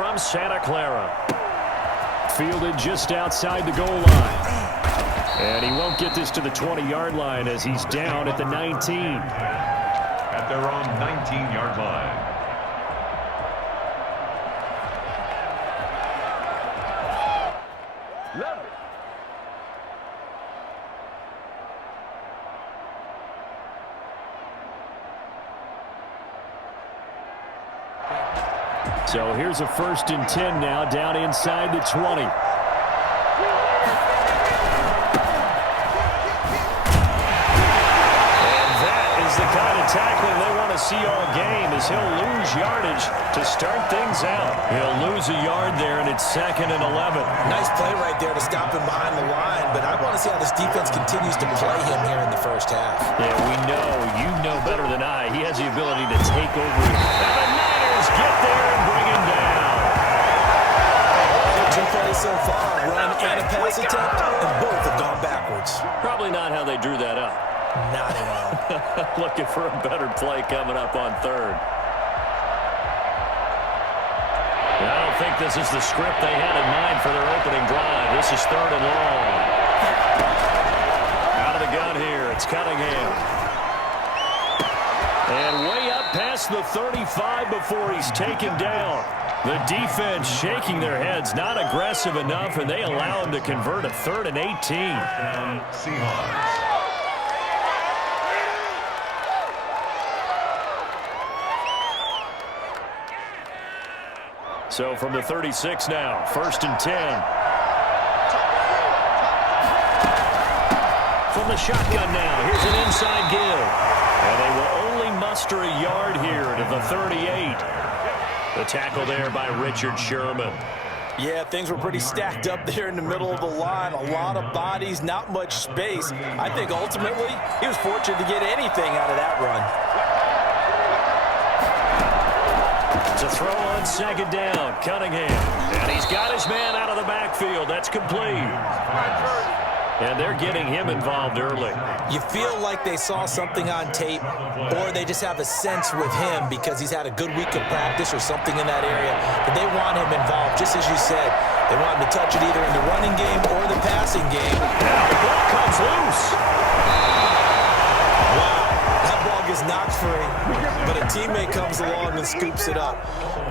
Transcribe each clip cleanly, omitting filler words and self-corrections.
from Santa Clara. Fielded just outside the goal line. And he won't get this to the 20-yard line as he's down at the 19. At their own 19-yard line. So here's a 1st and 10 now, down inside the 20. And that is the kind of tackling they want to see all game, as he'll lose yardage to start things out. He'll lose a yard there, and it's 2nd and 11. Nice play right there to stop him behind the line, but I want to see how this defense continues to play him here in the first half. Yeah, we know. You know better than I. He has the ability to take over. Get there and bring him down. 2 plays so far, run and a pass attempt, and both have gone backwards. Probably not how they drew that up. Not at all. Looking for a better play coming up on 3rd. I don't think this is the script they had in mind for their opening drive. This is 3rd and long. Out of the gun here, it's Cunningham. And way up past the 35 before he's taken down. The defense shaking their heads, not aggressive enough, and they allow him to convert a 3rd and 18. Seahawks. So from the 36 now, 1st and 10. From the shotgun now, here's an inside give. And they will only muster a yard here to the 38. The tackle there by Richard Sherman. Yeah, things were pretty stacked up there in the middle of the line. A lot of bodies, not much space. I think ultimately he was fortunate to get anything out of that run. To throw on 2nd down, Cunningham. And he's got his man out of the backfield. That's complete. And they're getting him involved early. You feel like they saw something on tape, or they just have a sense with him because he's had a good week of practice or something in that area, that they want him involved, just as you said. They want him to touch it either in the running game or the passing game. Now the ball comes loose. Wow, that ball gets knocked free, but a teammate comes along and scoops it up.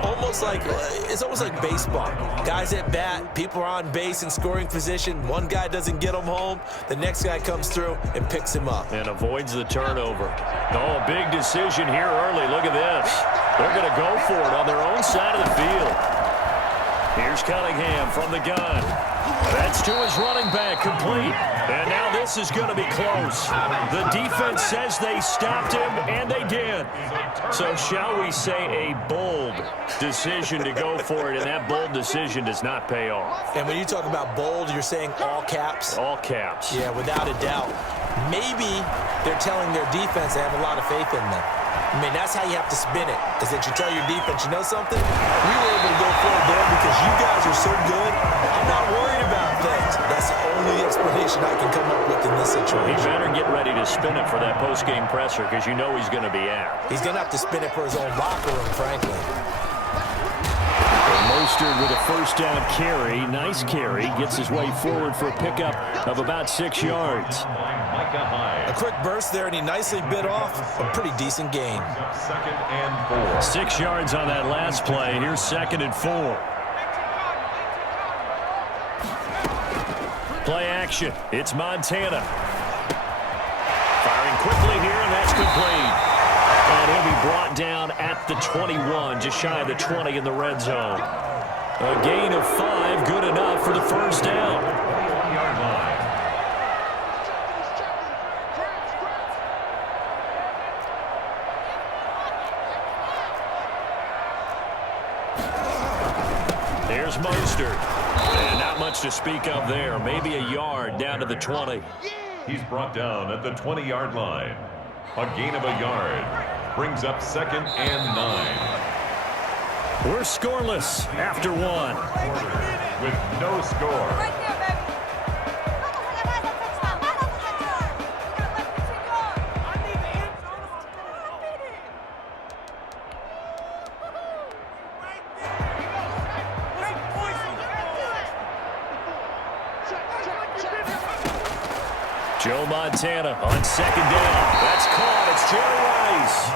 It's almost like baseball. Guys at bat, people are on base in scoring position. One guy doesn't get him home. The next guy comes through and picks him up. And avoids the turnover. Oh, a big decision here early. Look at this. They're going to go for it on their own side of the field. Here's Cunningham from the gun. That's to his running back, complete. And now this is going to be close. The defense says they stopped him, and they did. So shall we say a bold decision to go for it, and that bold decision does not pay off. And when you talk about bold, you're saying all caps? All caps. Yeah, without a doubt. Maybe they're telling their defense they have a lot of faith in them. I mean, that's how you have to spin it, is that you tell your defense, you know something? We were able to go forward there because you guys are so good. I'm not worried about things. That's the only explanation I can come up with in this situation. He better get ready to spin it for that post-game presser because you know he's going to be out. He's going to have to spin it for his own locker room, frankly. Mostert with a 1st down carry. Nice carry. Gets his way forward for a pickup of about 6 yards. A quick burst there, and he nicely bit off a pretty decent gain. 2nd and 4. 6 yards on that last play. Here's 2nd and 4. Play action. It's Montana. Firing quickly here, and that's complete. And he'll be brought down at the 21, just shy of the 20 in the red zone. A gain of 5, good enough for the 1st down. Here's Mostert. And not much to speak of there. Maybe a yard down to the 20. He's brought down at the 20-yard line. A gain of a yard. Brings up 2nd and 9. We're scoreless after 1. With no score. Joe Montana on second down. That's caught. It's Jerry Rice.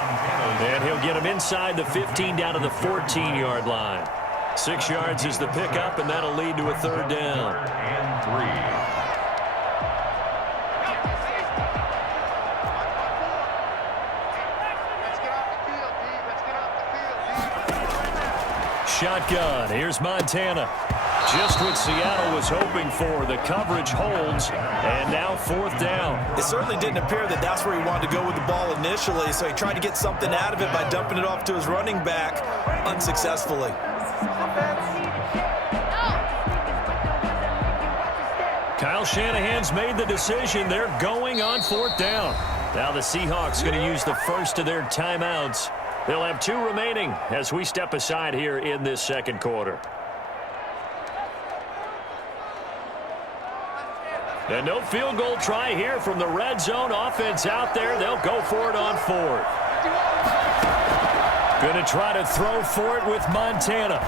And he'll get him inside the 15 down to the 14-yard line. 6 yards is the pickup, and that'll lead to a third down. And 3. Shotgun. Here's Montana. Just what Seattle was hoping for. The coverage holds, and now fourth down. It certainly didn't appear that that's where he wanted to go with the ball initially, so he tried to get something out of it by dumping it off to his running back unsuccessfully. Kyle Shanahan's made the decision. They're going on fourth down. Now the Seahawks going to use the first of their timeouts. They'll have 2 remaining as we step aside here in this second quarter. And no field goal try here from the red zone offense out there. They'll go for it on fourth. Going to try to throw for it with Montana.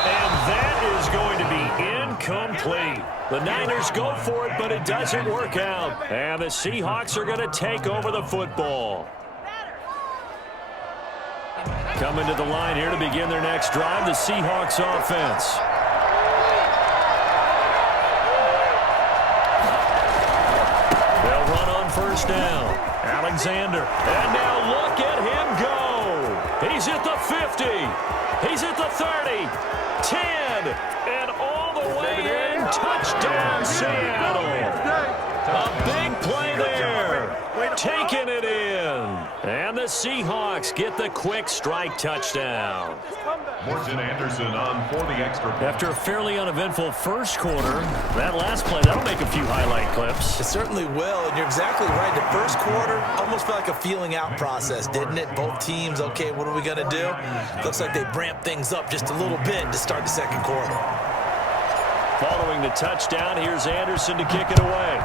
And that is going to be incomplete. The Niners go for it, but it doesn't work out. And the Seahawks are going to take over the football. Coming to the line here to begin their next drive, the Seahawks offense. They'll run on first down. Alexander. And now look at him go. He's at the 50. He's at the 30. 10. And all the way in. Touchdown, Seattle. A big play there. Taking it in. And the Seahawks get the quick strike touchdown. Morton Anderson on for the extra point. After a fairly uneventful first quarter, that last play, that'll make a few highlight clips. It certainly will, and you're exactly right. The first quarter almost felt like a feeling out process, didn't it? Both teams, okay, what are we going to do? Looks like they ramped things up just a little bit to start the second quarter. Following the touchdown, here's Anderson to kick it away.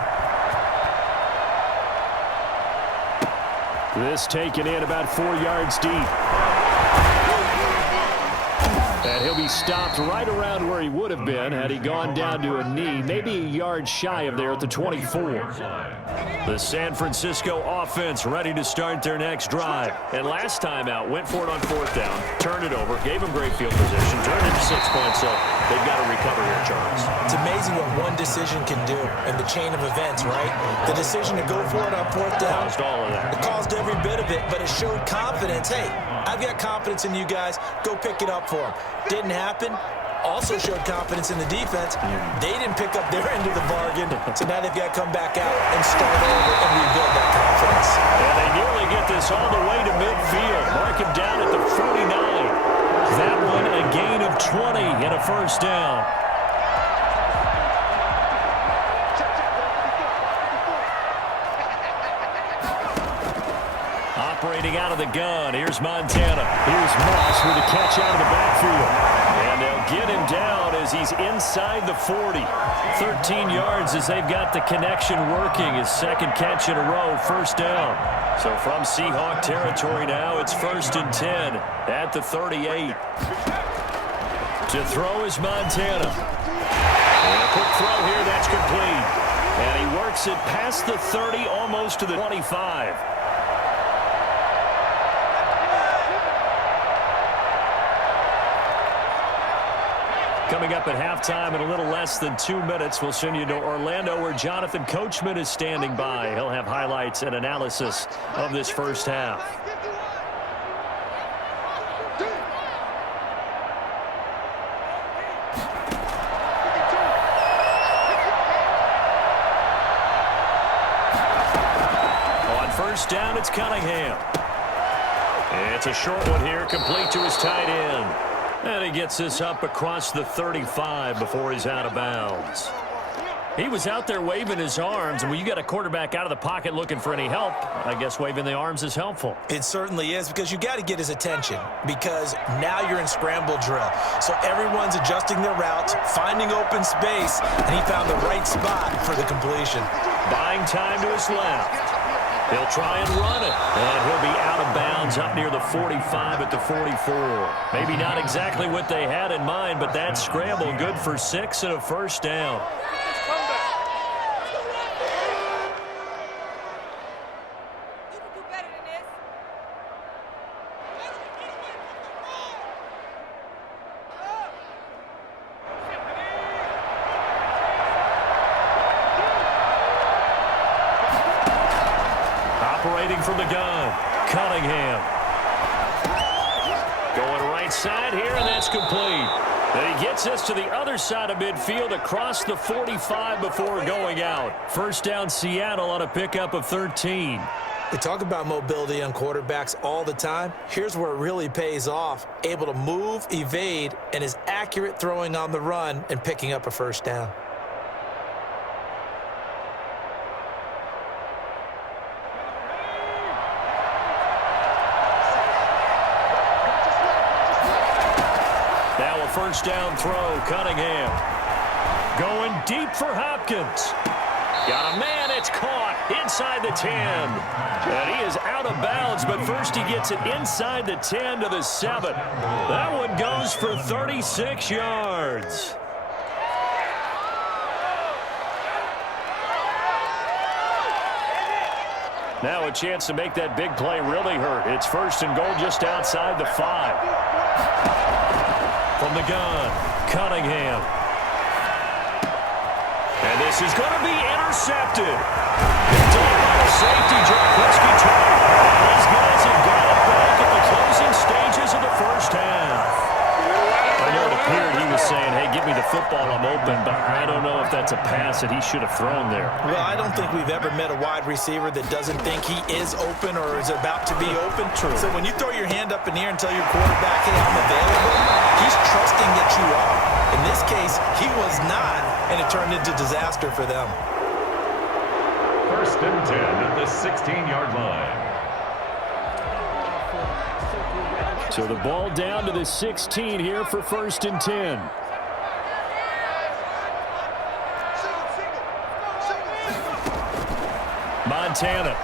This taken in about 4 yards deep. And he'll be stopped right around where he would have been had he gone down to a knee, maybe a yard shy of there at the 24. The San Francisco offense ready to start their next drive. And last time out, went for it on fourth down, turned it over, gave them great field position, turned it into 6 points, so they've got to recover here, Charles. It's amazing what one decision can do in the chain of events, right? The decision to go for it on fourth down. Caused all of that. It caused every bit of it, but it showed confidence. Hey, I've got confidence in you guys. Go pick it up for them. Didn't happen. Also showed confidence in the defense. They didn't pick up their end of the bargain, so now they've got to come back out and start over and rebuild that confidence. And they nearly get this all the way to midfield. Mark him down at the 49. That one a gain of 20 and a first down. Operating out of the gun, here's Montana. Here's Moss with a catch out of the backfield. And they'll get him down as he's inside the 40. 13 yards as they've got the connection working. His second catch in a row, first down. So from Seahawk territory now, it's 1st and 10 at the 38. To throw is Montana. And a quick throw here, that's complete. And he works it past the 30, almost to the 25. Coming up at halftime in a little less than 2 minutes, we'll send you to Orlando where Jonathan Coachman is standing by. He'll have highlights and analysis of this first half. On first down, it's Cunningham. It's a short one here, complete to his tight end. And he gets this up across the 35 before he's out of bounds. He was out there waving his arms, and when you got a quarterback out of the pocket looking for any help, I guess waving the arms is helpful. It certainly is, because you got to get his attention, because now you're in scramble drill. So everyone's adjusting their routes, finding open space, and he found the right spot for the completion. Buying time to his left. He'll try and run it, and he'll be out of bounds up near the 45 at the 44. Maybe not exactly what they had in mind, but that scramble good for 6 and a first down. Waiting from the gun. Cunningham. Going right side here, and that's complete. And he gets us to the other side of midfield across the 45 before going out. First down, Seattle on a pickup of 13. We talk about mobility on quarterbacks all the time. Here's where it really pays off. Able to move, evade, and is accurate throwing on the run and picking up a first down. Now a first down throw, Cunningham. Going deep for Hopkins. Got a man, it's caught inside the 10. And he is out of bounds, but first he gets it inside the 10 to the 7. That one goes for 36 yards. Now a chance to make that big play really hurt. It's first and goal just outside the 5. From the gun, Cunningham. And this is going to be intercepted. Picked up by the safety, Jarkowski turned. And these guys have got it back at the closing stages of the first half. I know it appeared he was saying, hey, give me the football, I'm open, but I don't know if that's a pass that he should have thrown there. Well, I don't think we've ever met a wide receiver that doesn't think he is open or is about to be open. True. So when you throw your hand up in the air and tell your quarterback, hey, I'm available, he's trusting that you are. In this case, he was not, and it turned into disaster for them. First and 10 at the 16-yard line. So the ball down to the 16 here for first and 10. Montana.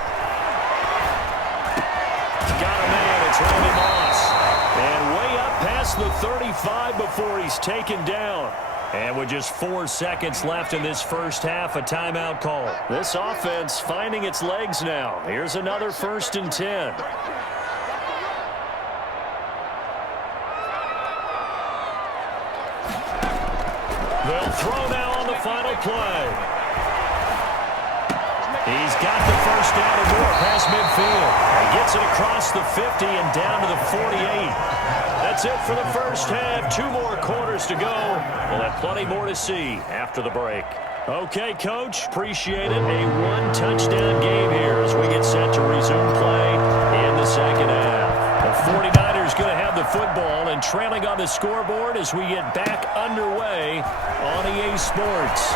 Got a man. It's Randy Moss. And way up past the 35 before he's taken down. And with just 4 seconds left in this first half, a timeout call. This offense finding its legs now. Here's another first and 10. They'll throw now on the final play. He's got the first down and more past midfield. He gets it across the 50 and down to the 48. That's it for the first half. 2 more quarters to go. We'll have plenty more to see after the break. Okay, Coach, appreciate it. A 1-touchdown game here as we get set to resume play in the second half. The 49ers going to have the football and trailing on the scoreboard as we get back underway on EA Sports.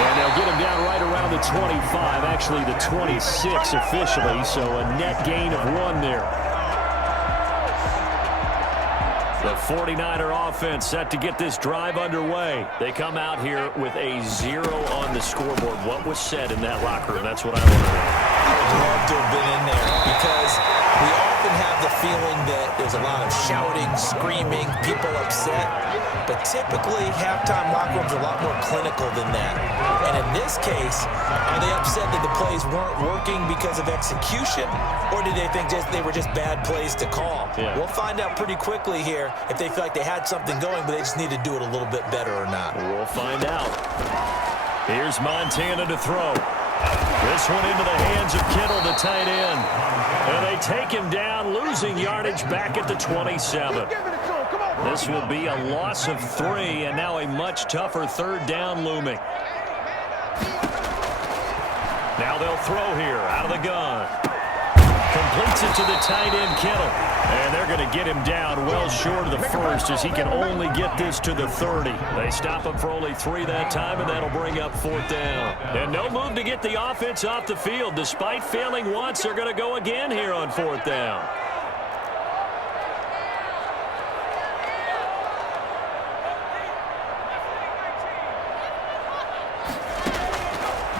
And they'll get him down right around the 25, actually the 26 officially, so a net gain of 1 there. The 49er offense set to get this drive underway. They come out here with a 0 on the scoreboard. What was said in that locker room? That's what I want to know. I'd love to have been in there because we often have the feeling that there's a lot of shouting, screaming, people upset. But typically, halftime locker rooms are a lot more clinical than that. And in this case, are they upset that the plays weren't working because of execution? Or did they think they were just bad plays to call? Yeah. We'll find out pretty quickly here if they feel like they had something going, but they just need to do it a little bit better or not. We'll find out. Here's Montana to throw. This one into the hands of Kittle, the tight end. And they take him down, losing yardage back at the 27. This will be a loss of 3, and now a much tougher third down looming. Now they'll throw here out of the gun. Completes it to the tight end, Kittle. And they're going to get him down well short of the first as he can only get this to the 30. They stop him for only 3 that time, and that'll bring up 4th down. And no move to get the offense off the field. Despite failing once, they're going to go again here on 4th down.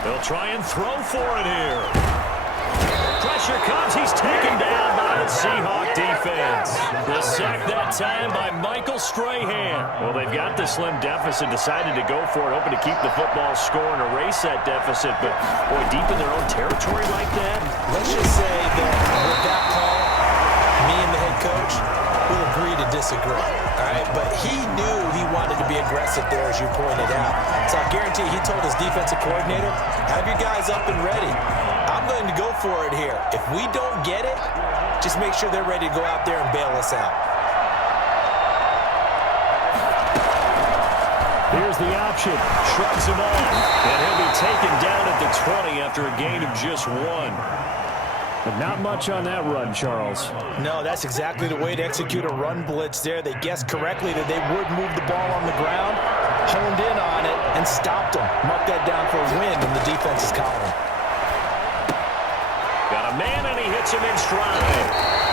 They'll try and throw for it here. Pressure comes. He's taken down by the Seahawk defense. The sack that time by Michael Strahan. Well, they've got the slim deficit, decided to go for it, hoping to keep the football score and erase that deficit. But, boy, deep in their own territory like that. Let's just say that with that call, me and the head coach will agree to disagree. All right, but he knew he wanted to be aggressive there, as you pointed out. So I guarantee he told his defensive coordinator, have your guys up and ready. I'm going to go for it here. If we don't get it, just make sure they're ready to go out there and bail us out. Here's the option. Shrugs him off. And he'll be taken down at the 20 after a gain of just 1. But not much on that run, Charles. No, that's exactly the way to execute a run blitz there. They guessed correctly that they would move the ball on the ground, honed in on it, and stopped them. Mark that down for a win in the defense's column. Got a man, and he hits him in stride.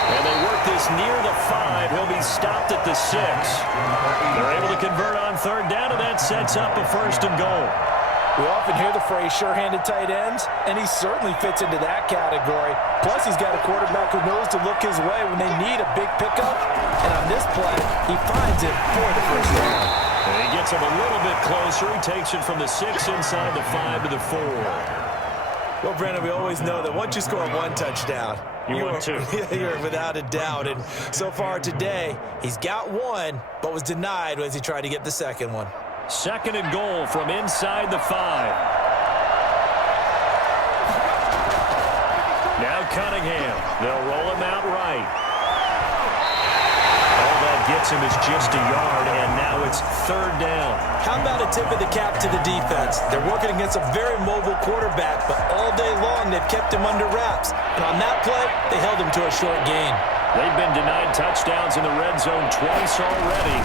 And they work this near the 5. He'll be stopped at the 6. They're able to convert on third down, and that sets up a 1st and goal. We often hear the phrase sure-handed tight ends, and he certainly fits into that category. Plus, he's got a quarterback who knows to look his way when they need a big pickup. And on this play, he finds it for the 1st down. And he gets him a little bit closer. He takes it from the 6 inside the 5 to the 4. Well, Brandon, we always know that once you score 1 touchdown, you're 2. You're without a doubt. And so far today, he's got 1, but was denied as he tried to get the 2nd one. 2nd and goal from inside the 5. Now Cunningham. They'll roll him out right. All that gets him is just a yard, and now it's 3rd down. How about a tip of the cap to the defense? They're working against a very mobile quarterback, but all day long they've kept him under wraps. And on that play, they held him to a short gain. They've been denied touchdowns in the red zone twice already.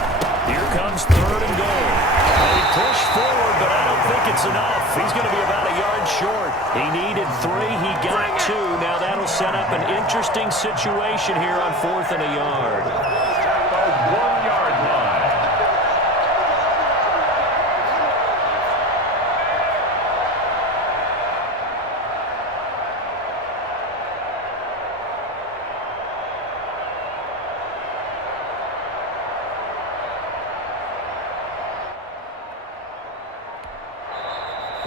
Here comes 3rd and goal. They push forward, but I don't think it's enough. He's going to be about a yard short. He needed 3. He got 2. Now that'll set up an interesting situation here on 4th and a yard. The 1-yard line.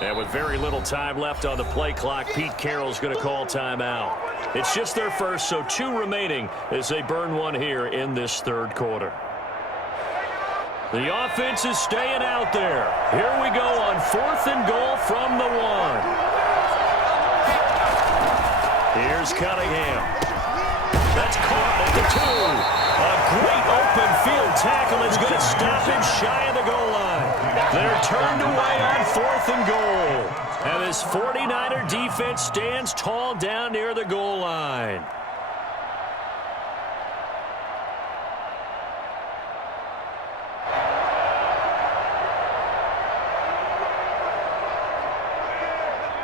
And with very little time left on the play clock, Pete Carroll's going to call timeout. It's just their first, so 2 remaining as they burn 1 here in this 3rd quarter. The offense is staying out there. Here we go on 4th and goal from the 1. Here's Cunningham. That's caught at the 2. A great open field tackle is going to stop him shy of the goal line. They're turned away on 4th and goal. And this 49er defense stands tall down near the goal line.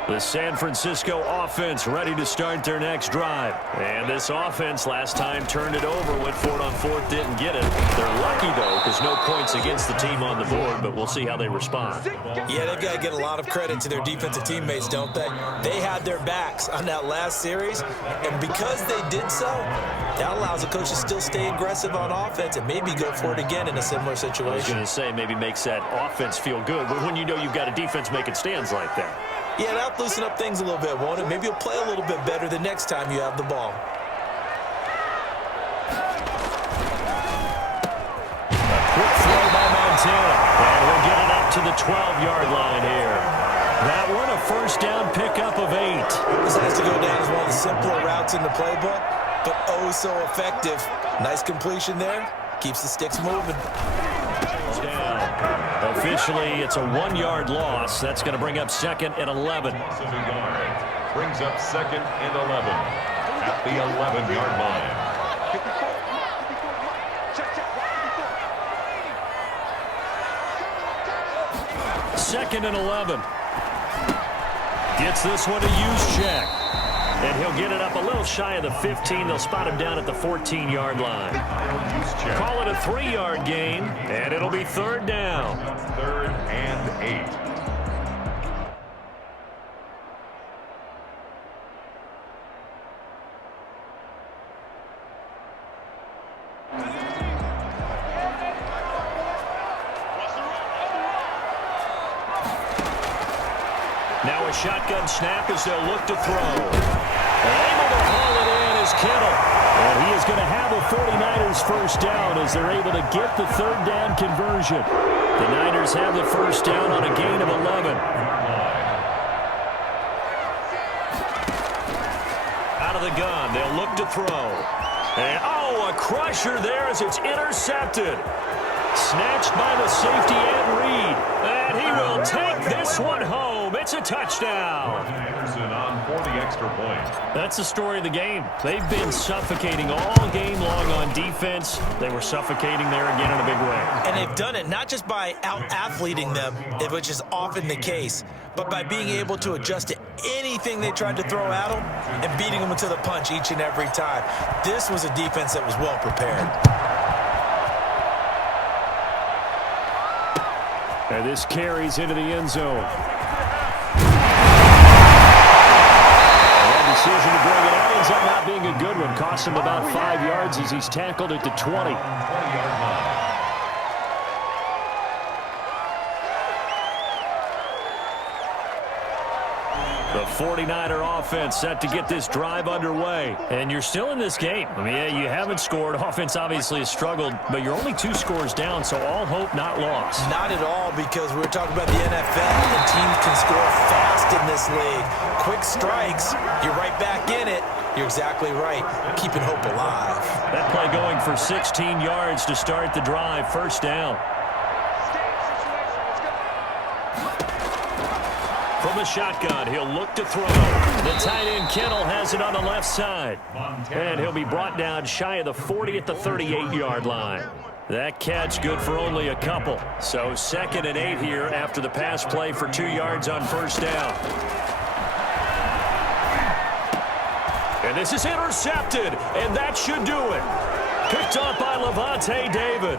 The San Francisco offense ready to start their next drive. And this offense last time turned it over, went for it on 4th, didn't get it. They're lucky, though, because no points against the team on the board, but we'll see how they respond. Yeah, they've got to get a lot of credit to their defensive teammates, don't they? They had their backs on that last series, and because they did so, that allows the coach to still stay aggressive on offense and maybe go for it again in a similar situation. I was going to say maybe makes that offense feel good, but when you know you've got a defense making stands like that. Yeah, that'll loosen up things a little bit, won't it? Maybe you'll play a little bit better the next time you have the ball. A quick throw by Montana, and we'll get it up to the 12-yard line here. That one a 1st down pickup of 8. This has to go down as one of the simpler routes in the playbook, but oh so effective. Nice completion there. Keeps the sticks moving. Down. Officially, it's a 1-yard loss. That's going to bring up 2nd and 11. Loss of a yard. Brings up 2nd and 11 at the 11-yard line. Second and 11. Gets this one to Juszczyk. And he'll get it up a little shy of the 15. They'll spot him down at the 14-yard line. Call it a 3-yard gain, and it'll be 3rd down. 3rd and 8. Now a shotgun snap as they'll look to throw. Able to haul it in is Kittle. And he is going to have a 49ers 1st down as they're able to get the 3rd down conversion. The Niners have the 1st down on a gain of 11. Out of the gun, they'll look to throw. And, oh, a crusher there as it's intercepted. Snatched by the safety Ed Reed. And he will take this one home. It's a touchdown. Anderson on for the extra point. That's the story of the game. They've been suffocating all game long on defense. They were suffocating there again in a big way. And they've done it not just by out-athleting them, which is often the case, but by being able to adjust to anything they tried to throw at them and beating them to the punch each and every time. This was a defense that was well prepared. And this carries into the end zone. That decision to bring it out ends up not being a good one. Cost him about 5 yards as he's tackled at the 20. 20-yard line. The 49er offense set to get this drive underway. And you're still in this game. I mean, yeah, you haven't scored. Offense obviously has struggled, but you're only 2 scores down, so all hope not lost. Not at all, because we're talking about the NFL, and teams can score fast in this league. Quick strikes, you're right back in it. You're exactly right. Keeping hope alive. That play going for 16 yards to start the drive. First down. From the shotgun, he'll look to throw. The tight end, Kittle, has it on the left side. And he'll be brought down shy of the 40 at the 38-yard line. That catch good for only a couple. So 2nd and 8 here after the pass play for 2 yards on first down. And this is intercepted, and that should do it. Picked up by Levante David.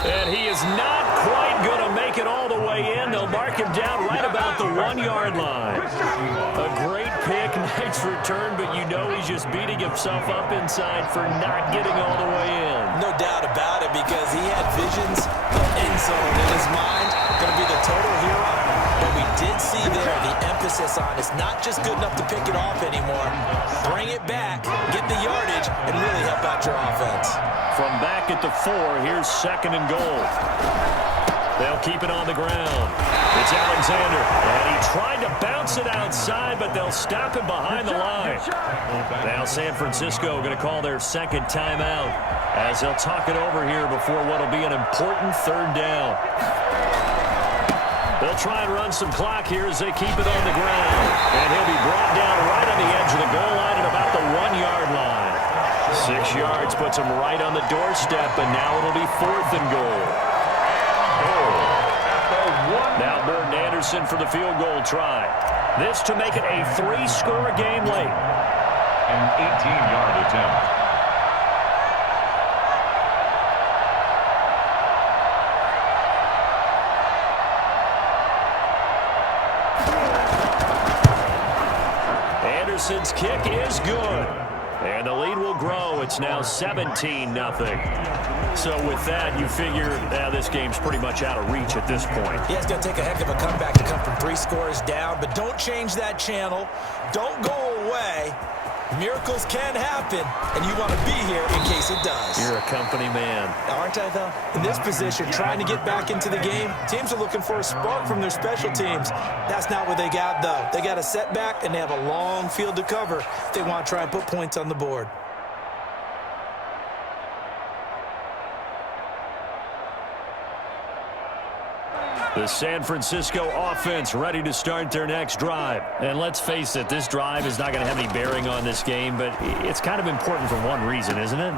And he is not quite going to make it all the way in. They'll mark him down right about the 1-yard line. A great pick, nice return, but you know he's just beating himself up inside for not getting all the way in. No doubt about it, because he had visions of end zone in his mind. Going to be the total hero. But we did see there the emphasis on it's not just good enough to pick it off anymore. Bring it back, get the yardage, and really help out your offense. From back at the 4, here's 2nd and goal. They'll keep it on the ground. It's Alexander, and he tried to bounce it outside, but they'll stop him behind the line. Now San Francisco going to call their 2nd timeout as they'll talk it over here before what will be an important 3rd down. They'll try and run some clock here as they keep it on the ground. And he'll be brought down right on the edge of the goal line at about the 1-yard line. 6 yards puts him right on the doorstep, and now it'll be 4th and goal. Now Burton Anderson for the field goal try. This to make it a 3-score game late. An 18-yard attempt. Anderson's kick is good. And the lead will grow. It's now 17-0. So with that, you figure this game's pretty much out of reach at this point. Yeah, it's going to take a heck of a comeback to come from 3 scores down, but don't change that channel. Don't go away. Miracles can happen, and you want to be here in case it does. You're a company man. Aren't I, though? In this position, trying to get back into the game, teams are looking for a spark from their special teams. That's not what they got, though. They got a setback, and they have a long field to cover if they want to try and put points on the board. The San Francisco offense ready to start their next drive. And let's face it, this drive is not going to have any bearing on this game, but it's kind of important for one reason, isn't it?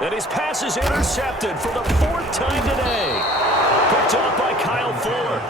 And his pass is intercepted for the 4th time today. Picked up by Kyle Fuller.